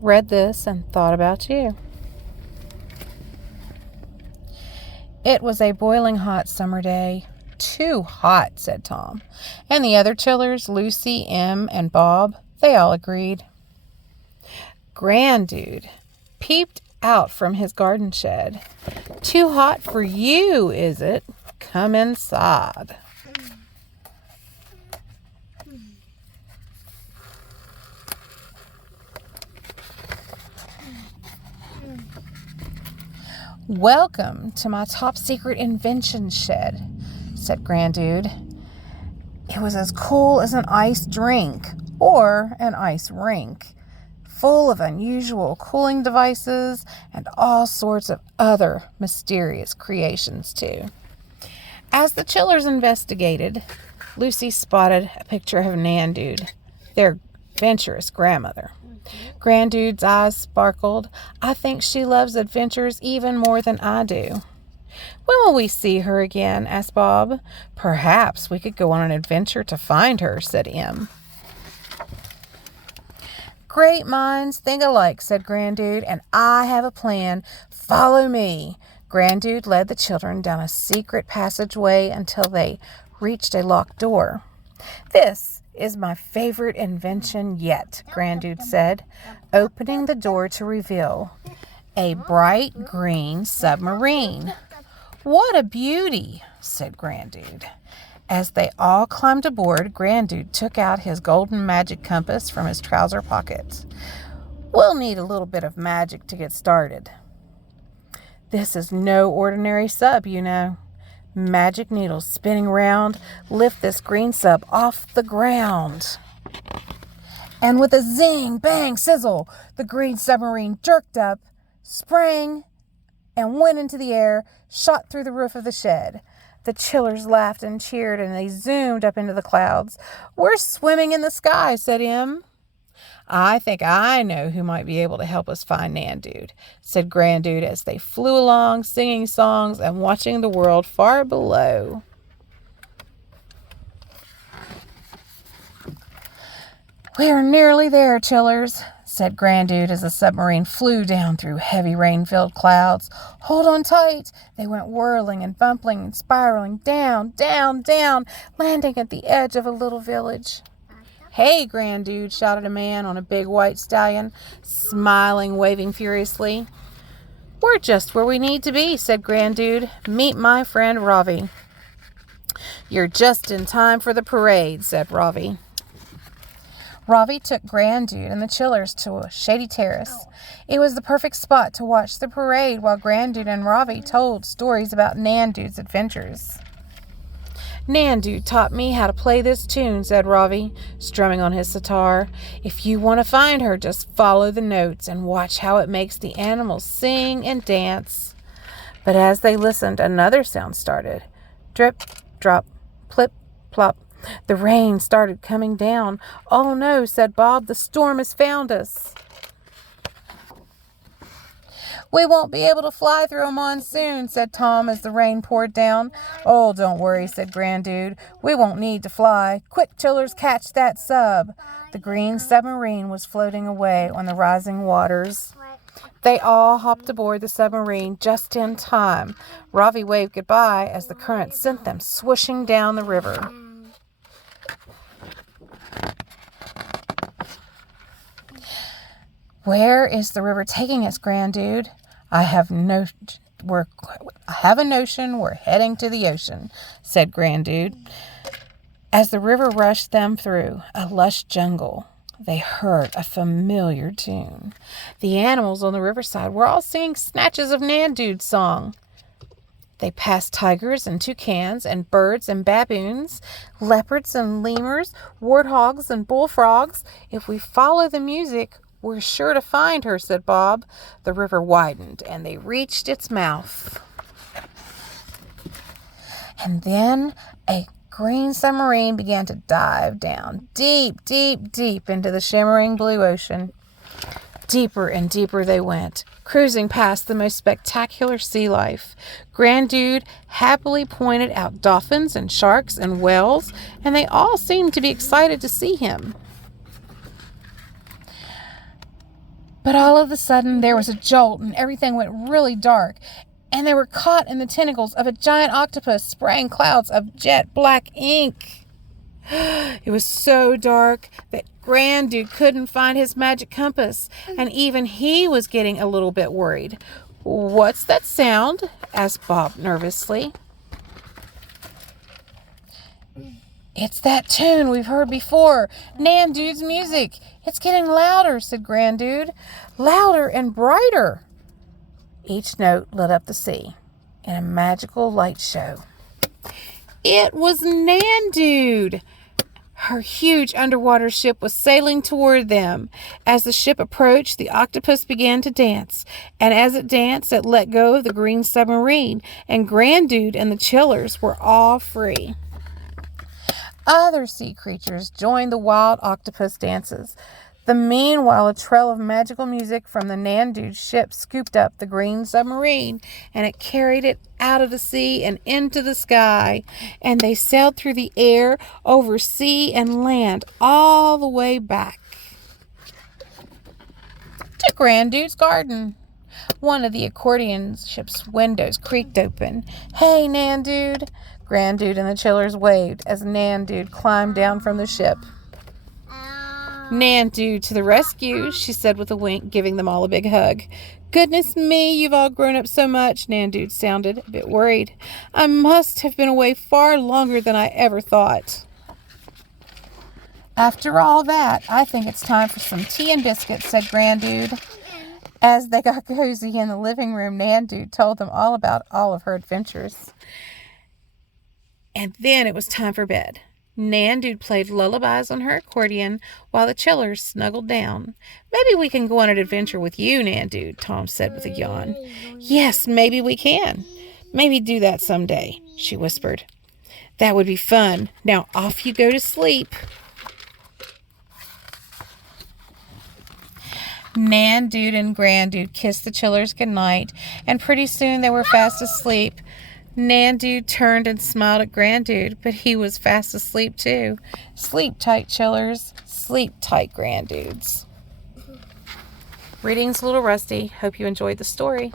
read this and thought about you. It was a boiling hot summer day. Too hot, said Tom. And the other chillers, Lucy, Em, and Bob, they all agreed. Grandude peeped out from his garden shed. Too hot for you, is it? Come inside. Welcome to my top secret invention shed, said Grandude. It was as cool as an ice drink or an ice rink, full of unusual cooling devices and all sorts of other mysterious creations too. As the chillers investigated, Lucy spotted a picture of Nandude, their adventurous grandmother. Grandude's eyes sparkled. I think she loves adventures even more than I do. When will we see her again? Asked Bob. Perhaps we could go on an adventure to find her, said Em. Great minds think alike, said Grandude, and I have a plan. Follow me. Grandude led the children down a secret passageway until they reached a locked door. This is my favorite invention yet, Grandude said, opening the door to reveal a bright green submarine. What a beauty, said Grandude. As they all climbed aboard, Grandude took out his golden magic compass from his trouser pocket. We'll need a little bit of magic to get started. This is no ordinary sub, you know. Magic needles spinning around lift this green sub off the ground. And with a zing, bang, sizzle, the green submarine jerked up, sprang, and went into the air, shot through the roof of the shed. The chillers laughed and cheered, and they zoomed up into the clouds. We're swimming in the sky, said Em. I think I know who might be able to help us find Nandude, said Grandude as they flew along, singing songs and watching the world far below. We're nearly there, chillers, said Grandude as the submarine flew down through heavy rain-filled clouds. Hold on tight. They went whirling and bumping and spiraling down, down, down, landing at the edge of a little village. Hey, Grandude, shouted a man on a big white stallion, smiling, waving furiously. We're just where we need to be, said Grandude. Meet my friend Ravi. You're just in time for the parade, said Ravi. Ravi took Grandude and the chillers to a shady terrace. It was the perfect spot to watch the parade while Grandude and Ravi told stories about Nandude's adventures. Nandude taught me how to play this tune, said Ravi, strumming on his sitar. If you want to find her, just follow the notes and watch how it makes the animals sing and dance. But as they listened, another sound started. Drip, drop, plip, plop. The rain started coming down. Oh no, said Bob, the storm has found us. We won't be able to fly through a monsoon, said Tom as the rain poured down. Oh, don't worry, said Grandude. We won't need to fly. Quick, chillers, catch that sub. The green submarine was floating away on the rising waters. They all hopped aboard the submarine just in time. Ravi waved goodbye as the current sent them swooshing down the river. Where is the river taking us, Grandude? I have a notion we're heading to the ocean, said Grandude. As the river rushed them through a lush jungle, they heard a familiar tune. The animals on the riverside were all singing snatches of Nandude's song. They passed tigers and toucans and birds and baboons, leopards and lemurs, warthogs and bullfrogs. If we follow the music, we're sure to find her, said Bob. The river widened, and they reached its mouth. And then a green submarine began to dive down deep, deep, deep into the shimmering blue ocean. Deeper and deeper they went, cruising past the most spectacular sea life. Grandude happily pointed out dolphins and sharks and whales, and they all seemed to be excited to see him. But all of a sudden, there was a jolt and everything went really dark. And they were caught in the tentacles of a giant octopus spraying clouds of jet black ink. It was so dark that Grandude couldn't find his magic compass, and even he was getting a little bit worried. "What's that sound?" asked Bob nervously. "It's that tune we've heard before, Nandude's music. It's getting louder," said Grandude. "Louder and brighter." Each note lit up the sea in a magical light show. It was Nandude. Her huge underwater ship was sailing toward them. As the ship approached, the octopus began to dance, and as it danced, it let go of the green submarine, and Grandude and the chillers were all free. Other sea creatures joined the wild octopus dances. Meanwhile, a trail of magical music from the Nandude ship scooped up the green submarine, and it carried it out of the sea and into the sky. And they sailed through the air, over sea and land, all the way back to Grandude's garden. One of the accordion ship's windows creaked open. "Hey, Nandude!" Grandude and the chillers waved as Nandude climbed down from the ship. "Nandude to the rescue," she said with a wink, giving them all a big hug. "Goodness me, you've all grown up so much," Nandude sounded a bit worried. "I must have been away far longer than I ever thought." "After all that, I think it's time for some tea and biscuits," said Grandude. As they got cozy in the living room, Nandude told them all about all of her adventures. And then it was time for bed. Nandude played lullabies on her accordion while the chillers snuggled down. "Maybe we can go on an adventure with you, Nandude," Tom said with a yawn. "Yes, maybe we can. Maybe do that someday," she whispered. "That would be fun. Now off you go to sleep." Nandude and Grandude kissed the chillers goodnight, and pretty soon they were fast asleep. Nandude turned and smiled at Grandude, but he was fast asleep too. Sleep tight, chillers. Sleep tight, Grandudes. Reading's a little rusty. Hope you enjoyed the story.